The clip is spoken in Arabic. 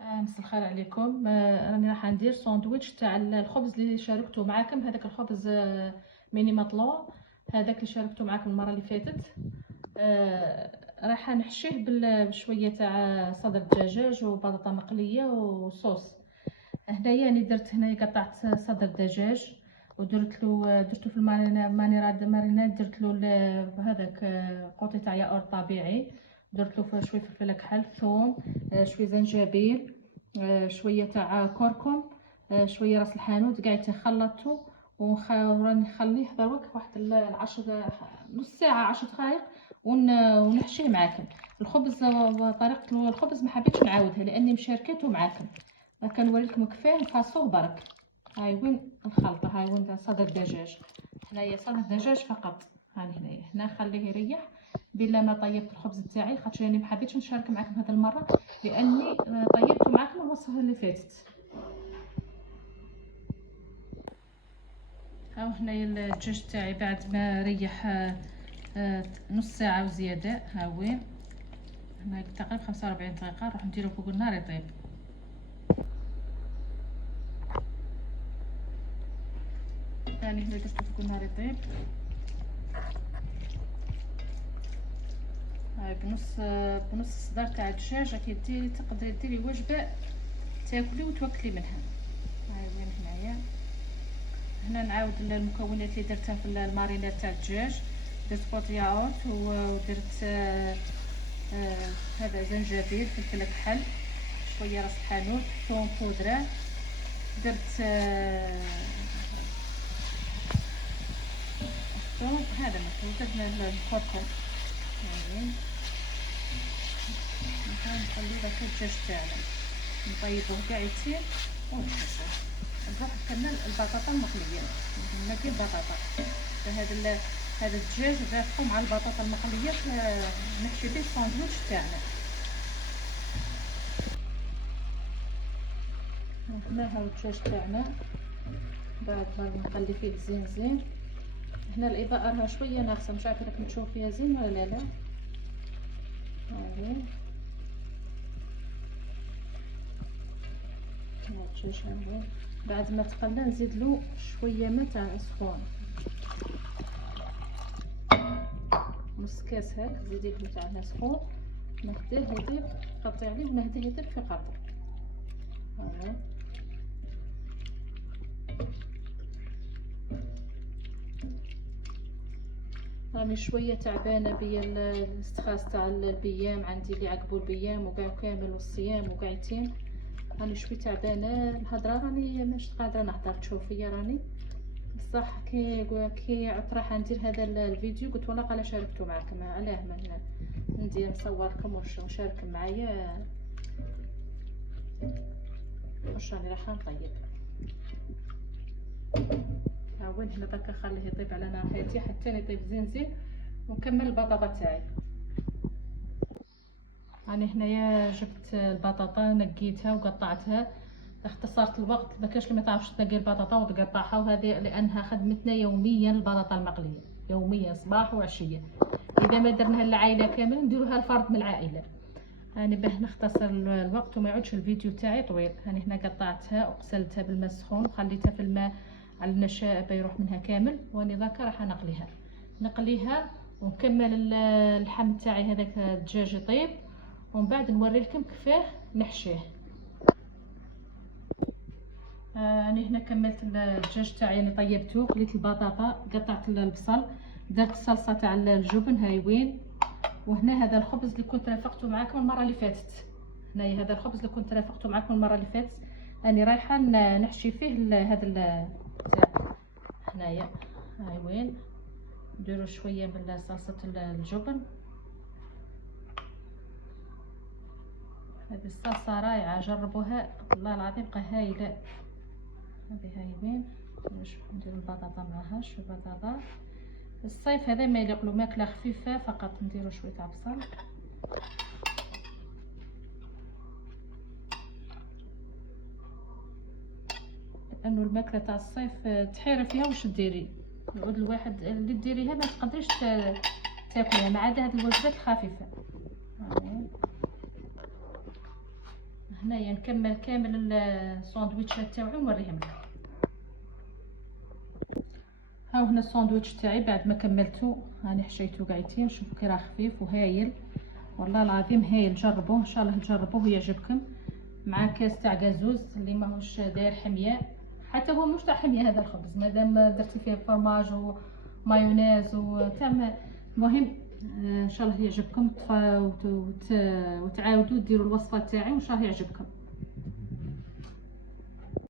مساء الخير عليكم. راني راح ندير ساندويتش تاع الخبز اللي شاركته معاكم. هذاك الخبز ميني مطلوع، هذاك اللي شاركته معاكم المره اللي فاتت. راح نحشيه بشويه تاع صدر دجاج وبطاطا مقليه وصوص. هنايا راني درت قطعت صدر دجاج درتو في ماريناد. درت له هذاك قوطي تاع ياغورت طبيعي. درت له شويه فلفل كحل، ثوم، شويه زنجبيل، شويه تاع كركم، شويه راس الحانوت. قاعد خلطته وراني نخليه دروك واحد نص ساعه 10 دقائق ونحشيه معاكم. الخبز طريقه الخبز ما حبيتش نعاودها لاني مشاركته معاكم، كنوريلكم كيفاه نفاصوه برك. هاي وين الخلطه، هاي وين صدر الدجاج. هنايا صدر الدجاج فقط. هاني هنا خليه يريح بلا ما طيبت الخبز تاعي، خاطر راني ما حبيتش نشارك معكم هذه المره لاني طيبته معكم الوصفه اللي فاتت. هاو هنايا الدجاج تاعي بعد ما ريح نص ساعه وزياده. ها وين هنا تقريبا 45 دقيقه. نروح نديرو فوق النار يطيب. ثاني هنا درتو فوق النار يطيب. هاي بنص صدر تاع الدجاج راكي تقدري ديري وجبه تاكلي وتوكلي منها. هاي وين هنايا. هنا نعاود المكونات اللي درتها في الماريناد تاع الدجاج. درت بوط ياغورت ودرت هذا زنجبيل، فلفل كحل، شويه راس الحانوت، ثوم بودره. درت الثوم هذا مفروض. درنا الكركم. هاي نخلي داك الدجاج تاعنا نطيبوه كاع يطيب ونحشوه. نروح كنا البطاطا المقليه، نقي البطاطا. هذا الدجاج نرافقو مع البطاطا المقليه نحشي به الساندويتش تاعنا. هنا هاو الدجاج تاعنا بعد ما نقلي فيه زين. هنا الاضاءه راها شويه ناقصه، مش عارفه راكم تشوفوا فيها زين ولا لا. هاهي الدجاج هاهو. بعد ما تقلى نزيد له شويه ماء تاع سخون، نص كاس هاك. زيدي له تاع ماء سخون، نهديه يطيب، قطعي عليه ونهديه يطيب في قدر. هاهي راني شويه تعبانه بيا الاستخاص تاع البيام، عندي اللي عقبوا البيام وكاع كامل والصيام وقاعدين. راني شويه تعبانه، الهضره راني مش قادره نهضر. تشوفي راني بصح كي عدت راح ندير هذا الفيديو قلت والله قال شاركته معكم. علاه ما ندير نصوركم ونشارك معايا واش راني راح نطيب. ها وين هنا داك نخليه يطيب على نار هاديه حتى يطيب زين ونكمل البطاطا تاعي. راني هنايا جبت البطاطا نقيتها وقطعتها، اختصرت الوقت. ما كاش اللي ما تعرفش تنقي البطاطا وتقطعها، وهذه لانها خدمتنا يوميا البطاطا المقليه، يوميا صباح وعشيه. اذا ما درناها للعائله كامل نديروها لفرد من العائله. هاني باه نختصر الوقت وما يعودش الفيديو تاعي طويل. هاني هنا قطعتها وغسلتها بالماء السخون وخليتها في الماء على النشاء بيروح منها كامل. واني ذاك راح نقليها ونكمل اللحم تاعي هذاك الدجاج يطيب، ومن بعد نوري لكم كيفاه نحشيه. راني هنا كملت الدجاج تاعي، يعني طيبته، قليت البطاطا، قطعت البصل، درت الصلصه تاع الجبن. هاي وين. وهنا هذا الخبز اللي كنت رافقته معكم المره اللي فاتت. هنايا هذا الخبز اللي كنت رافقته معكم المره اللي فاتت، راني رايحه نحشي فيه هذا هنايا. هاي وين. نديرو شويه من صلصه الجبن. هذه الصلصه رائعه، جربوها والله العظيم هايله. هذه هاي وين. ندير البطاطا معها شويه بطاطا. الصيف هذا ما يليقلو ماكله خفيفه فقط. نديرو شويه تاع بصل، لانه الماكله تاع الصيف تحيري فيها واش ديري. يعود الواحد اللي ديريها ما تقدريش تاكليها ما عدا هاد الوجبات الخفيفه. هنايا نكمل كامل الساندويتشات تاعي ونوريهم لكم. ها هنا الساندويتش تاعي بعد ما كملته، راني حشيته قايتين. شوفوا كي راه خفيف وهايل، والله العظيم هايل. جربوه ان شاء الله تجربوه ويعجبكم. مع كاس تاع قازوز اللي ماهوش داير حميه، حتى هو مش تاع حميه هذا الخبز، مادام درتي فيه فرماج ومايونيز وتاع. المهم ان شاء الله يعجبكم وتعاودوا ديروا الوصفه تاعي وان شاء الله يعجبكم.